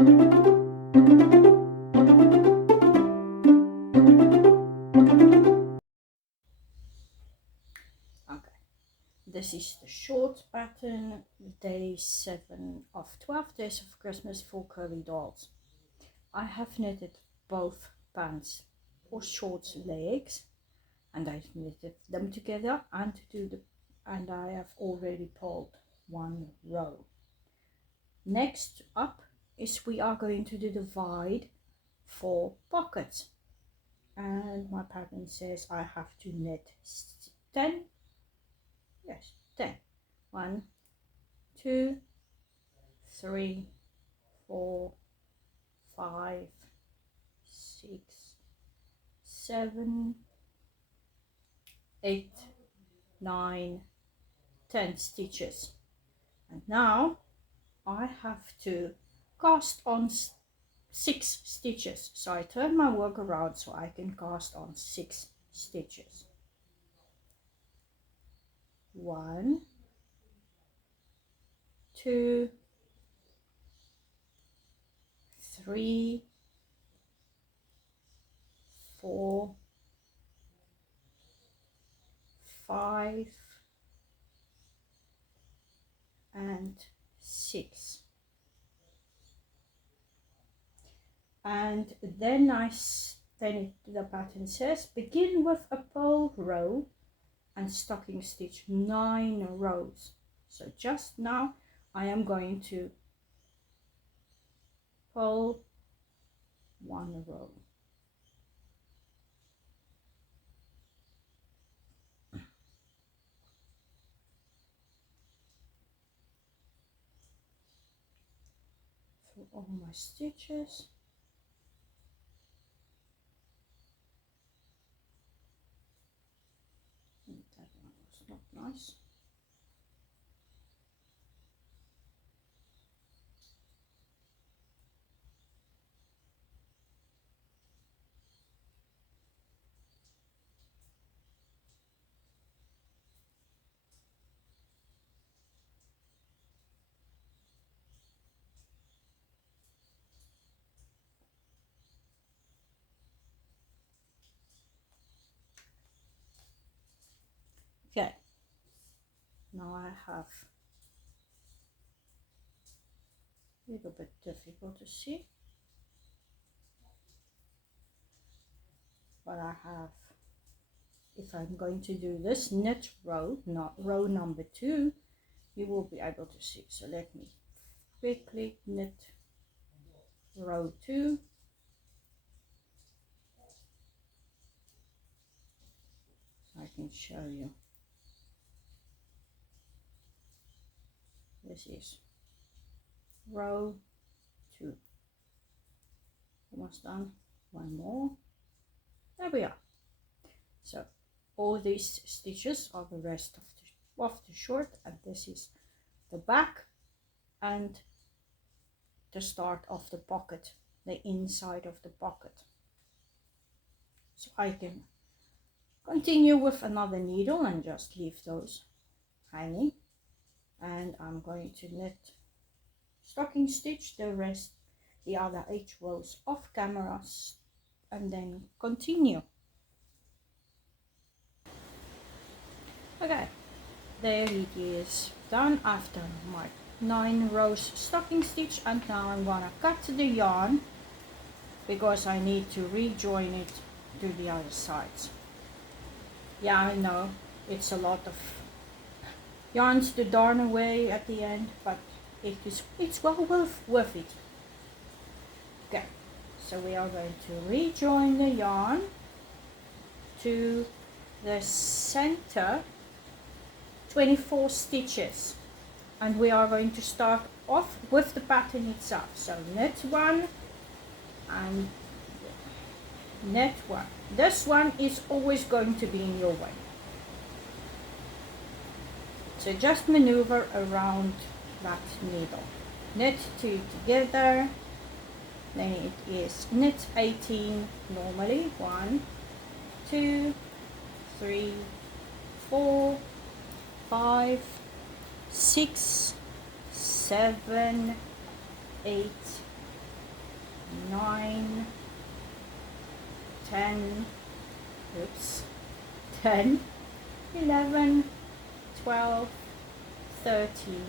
Okay, this is the short pattern, day 7 of 12 days of Christmas for curly dolls. I have knitted both pants or shorts legs, and I've knitted them together and I have already pulled one row. Next up is we are going to do divide 4 pockets, and my pattern says I have to knit 10, yes, 10. 1, 2, 3, 4, 5, 6, 7, 8, 9, 10 stitches. And now I have to cast on 6 stitches. So I turn my work around so I can cast on 6 stitches. 1, 2, 3, 4, 5, and 6. And then the pattern says begin with a purl row and stocking stitch 9 rows. So just now I am going to purl 1 row. Through all my stitches. And that one was not nice. Okay, now I have a little bit difficult to see, but I have, if I'm going to do this knit row, not row number 2, you will be able to see. So let me quickly knit row 2, so I can show you. This is row 2, almost done. One more, there we are. So all these stitches are the rest of the short, and this is the back and the start of the pocket, the inside of the pocket. So I can continue with another needle and just leave those hanging, and I'm going to knit stocking stitch the other 8 rows off camera, and then continue. Okay, there it is done after my 9 rows stocking stitch, and now I'm gonna cut the yarn because I need to rejoin it to the other sides. Yeah, I know it's a lot of yarns to darn away at the end, but it's well worth it. Okay, so we are going to rejoin the yarn to the center 24 stitches, and we are going to start off with the pattern itself. So knit 1 and knit 1. This one is always going to be in your way, so just maneuver around that needle. Knit 2 together, then it is knit 18 normally. 1, 2, 3, 4, 5, 6, 7, 8, 9, 10, oops, 10, 11, 12, 13,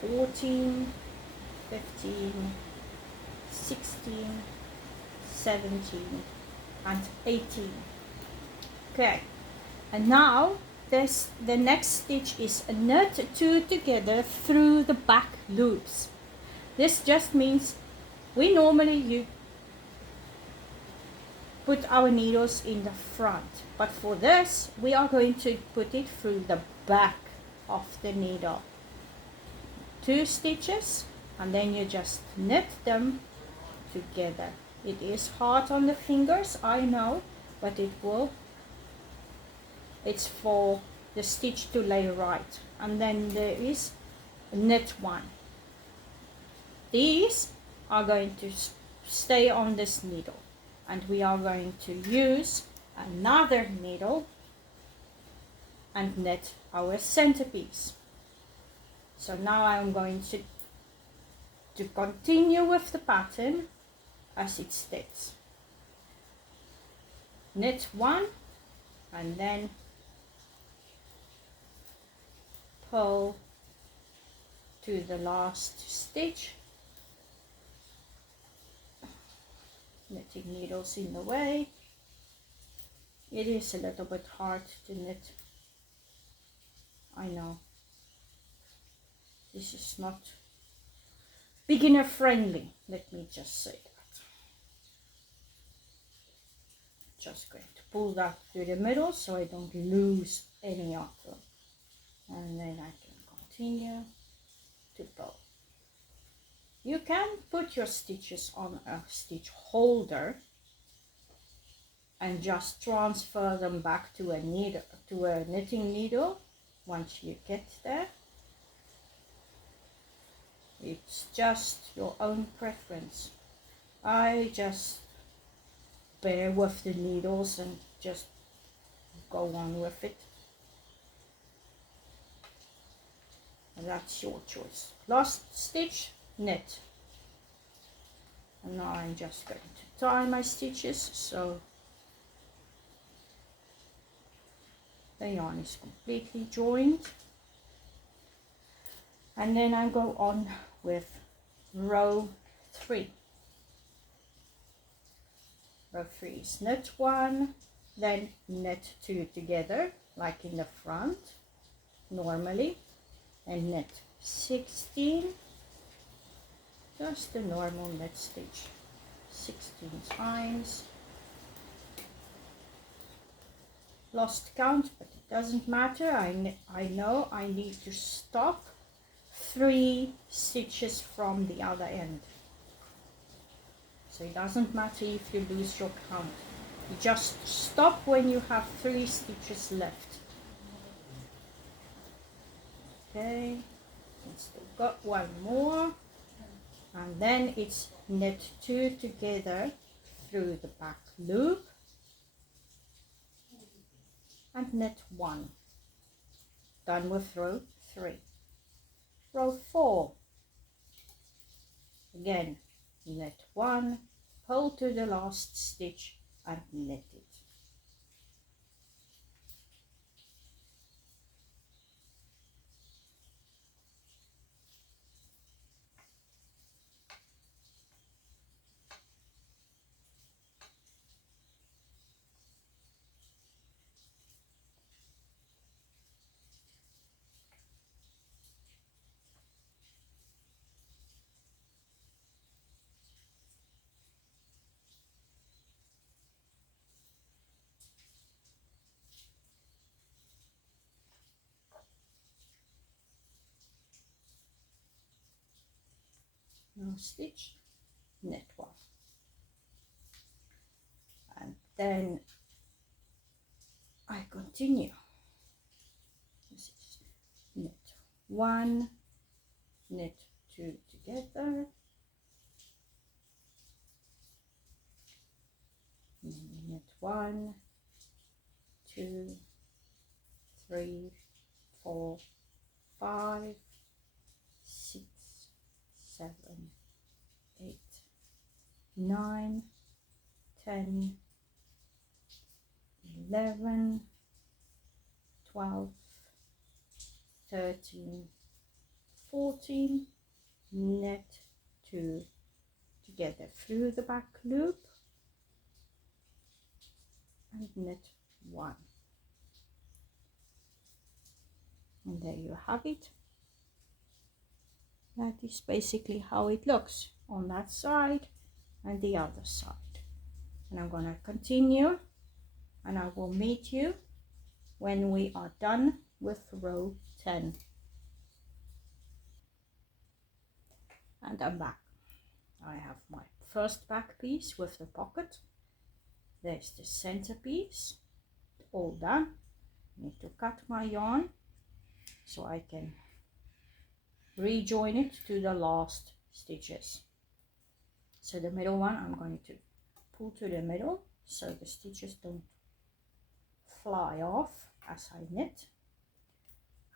14, 15, 16, 17, and 18. Okay, and now the next stitch is a knit 2 together through the back loops. This just means we normally put our needles in the front, but for this we are going to put it through the back of the needle. 2 stitches, and then you just knit them together. It is hard on the fingers, I know, but it's for the stitch to lay right. And then there is knit 1. These are going to stay on this needle, and we are going to use another needle and knit our centerpiece. So now I'm going to continue with the pattern as it states. Knit 1 and then pull to the last stitch. Knitting needles in the way. It is a little bit hard to knit, I know. This is not beginner friendly, let me just say that. Just going to pull that through the middle so I don't lose any of them. And then I can continue to pull. You can put your stitches on a stitch holder and just transfer them back to a needle, to a knitting needle once you get there. It's just your own preference. I just bear with the needles and just go on with it. And that's your choice. Last stitch, knit. And now I'm just going to tie my stitches so the yarn is completely joined. And then I go on with row 3. Row 3 is knit 1, then knit 2 together like in the front normally, and knit 16, just a normal knit stitch 16 times. Lost count, but it doesn't matter. I know I need to stop 3 stitches from the other end, so it doesn't matter if you lose your count. You just stop when you have 3 stitches left. Okay, and still got 1 more, and then it's knit 2 together through the back loop and knit 1. Done with row 3. Row 4, again knit 1, pull to the last stitch and knit it. Now stitch, knit 1, and then I continue. This is knit 1, knit 2 together, knit 1, 2, 3, 4, 5, 6, 7, 8, 9, 10, 11, 12, 13, 14, knit 2 together through the back loop and knit 1. And there you have it. That is basically how it looks on that side and the other side. And I'm going to continue, and I will meet you when we are done with row 10. And I'm back. I have my first back piece with the pocket. There's the center piece, all done. I need to cut my yarn so I can rejoin it to the last stitches. So the middle one I'm going to pull to the middle so the stitches don't fly off as I knit,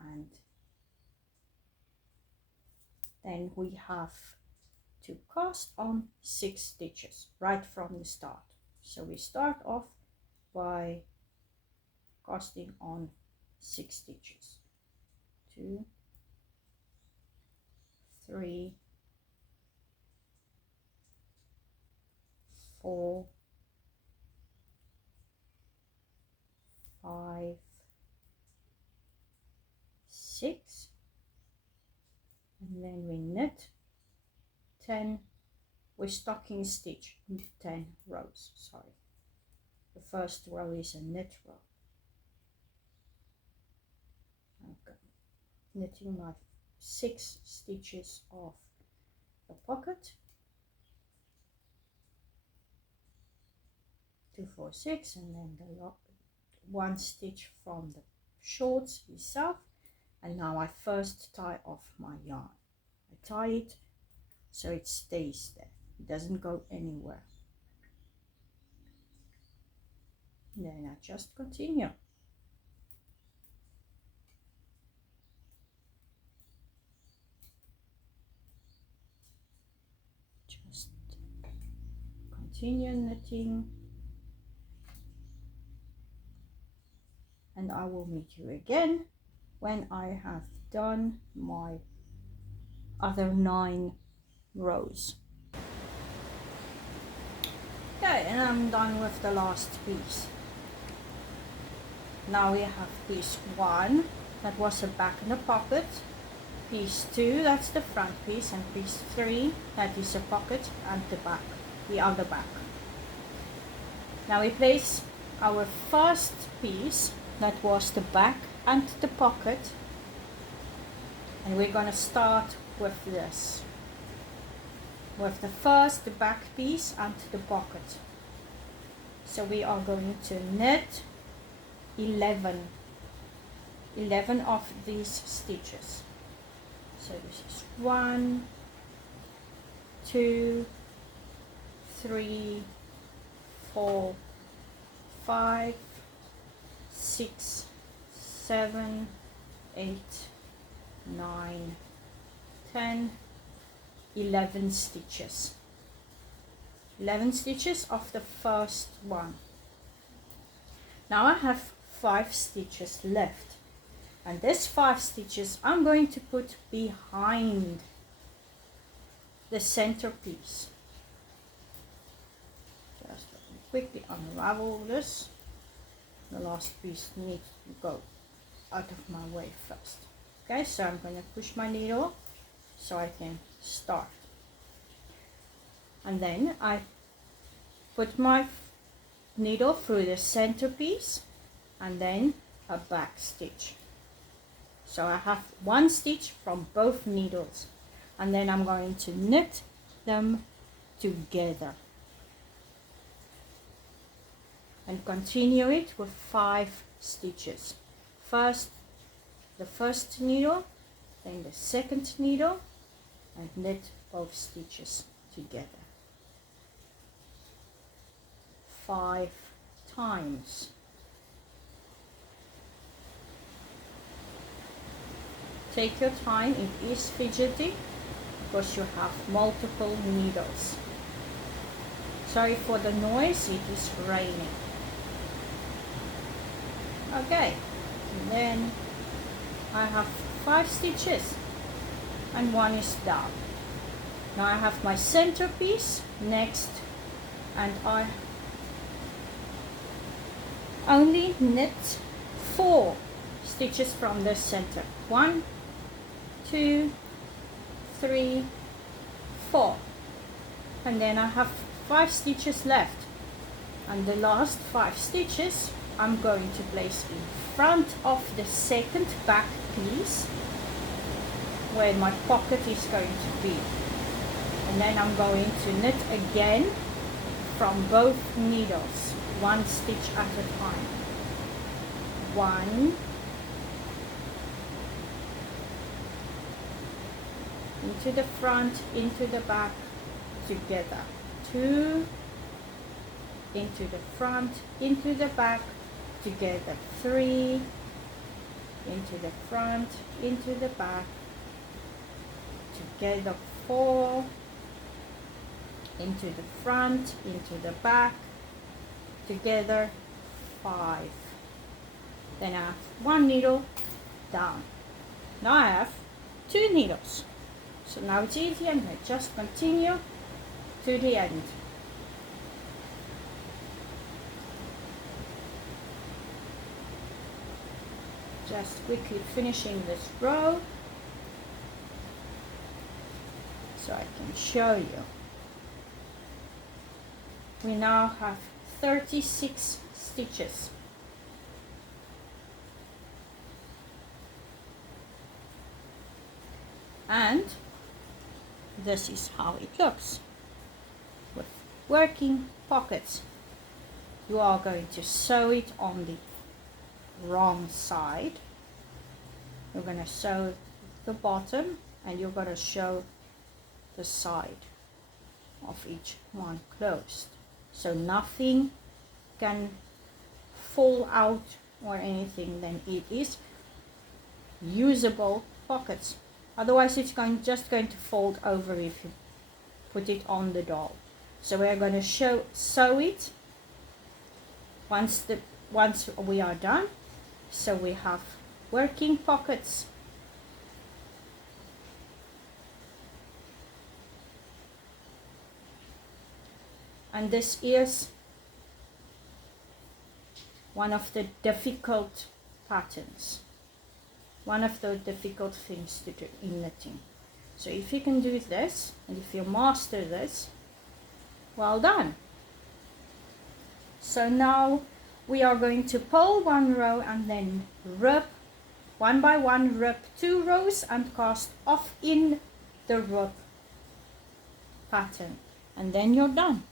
and then we have to cast on 6 stitches right from the start. So we start off by casting on 6 stitches. 2, 3, 4, 5, 6, and then we knit 10. We're stocking stitch 10 rows. Sorry, the first row is a knit row. Okay, knitting my 6 stitches off the pocket. 2, 4, 6, and then the 1 stitch from the shorts itself. And now I first tie off my yarn. I tie it so it stays there, it doesn't go anywhere. And then I just continue. Just continue knitting, and I will meet you again when I have done my other 9 rows. Okay, and I'm done with the last piece. Now we have piece 1, that was the back in the pocket. Piece 2, that's the front piece, and piece 3, that is the pocket and the back, the other back. Now we place our first piece, that was the back and the pocket, and we're going to start with this, with the first, the back piece and the pocket. So we are going to knit 11 of these stitches. So this is 1, 2, 3, 4, 5, 6, 7, 8, 9, 10, 11 stitches. 11 stitches of the first one. Now I have 5 stitches left, and this 5 stitches I'm going to put behind the center piece. Just quickly unravel this. The last piece needs to go out of my way first. Okay, so I'm going to push my needle so I can start, and then I put my needle through the center piece and then a back stitch. So I have 1 stitch from both needles, and then I'm going to knit them together and continue it with 5 stitches. First the first needle, then the second needle, and knit both stitches together 5 times. Take your time, it is fidgety because you have multiple needles. Sorry for the noise, it is raining. Okay, and then I have 5 stitches and 1 is down. Now I have my centerpiece next, and I only knit 4 stitches from the center. 1, 2, 3, 4, and then I have 5 stitches left, and the last 5 stitches I'm going to place in front of the second back piece where my pocket is going to be, and then I'm going to knit again from both needles, 1 stitch at a time. 1, into the front, into the back, together. 2, into the front, into the back, together. 3, into the front, into the back, together. 4, into the front, into the back, together. 5. Then I have 1 needle down. Now I have 2 needles. So now it's easy, and I just continue to the end. Just quickly finishing this row so I can show you. We now have 36 stitches. And this is how it looks with working pockets. You are going to sew it on the wrong side. You're going to sew the bottom, and you're going to sew the side of each one closed, so nothing can fall out or anything. Then it is usable pockets. Otherwise it's just going to fold over if you put it on the doll. So we're going to sew it once we are done. So we have working pockets, and this is one of the difficult patterns, one of the difficult things to do in knitting. So if you can do this, and if you master this, well done. So now we are going to pull 1 row and then rip 1 by 1, rip 2 rows and cast off in the rip pattern, and then you're done.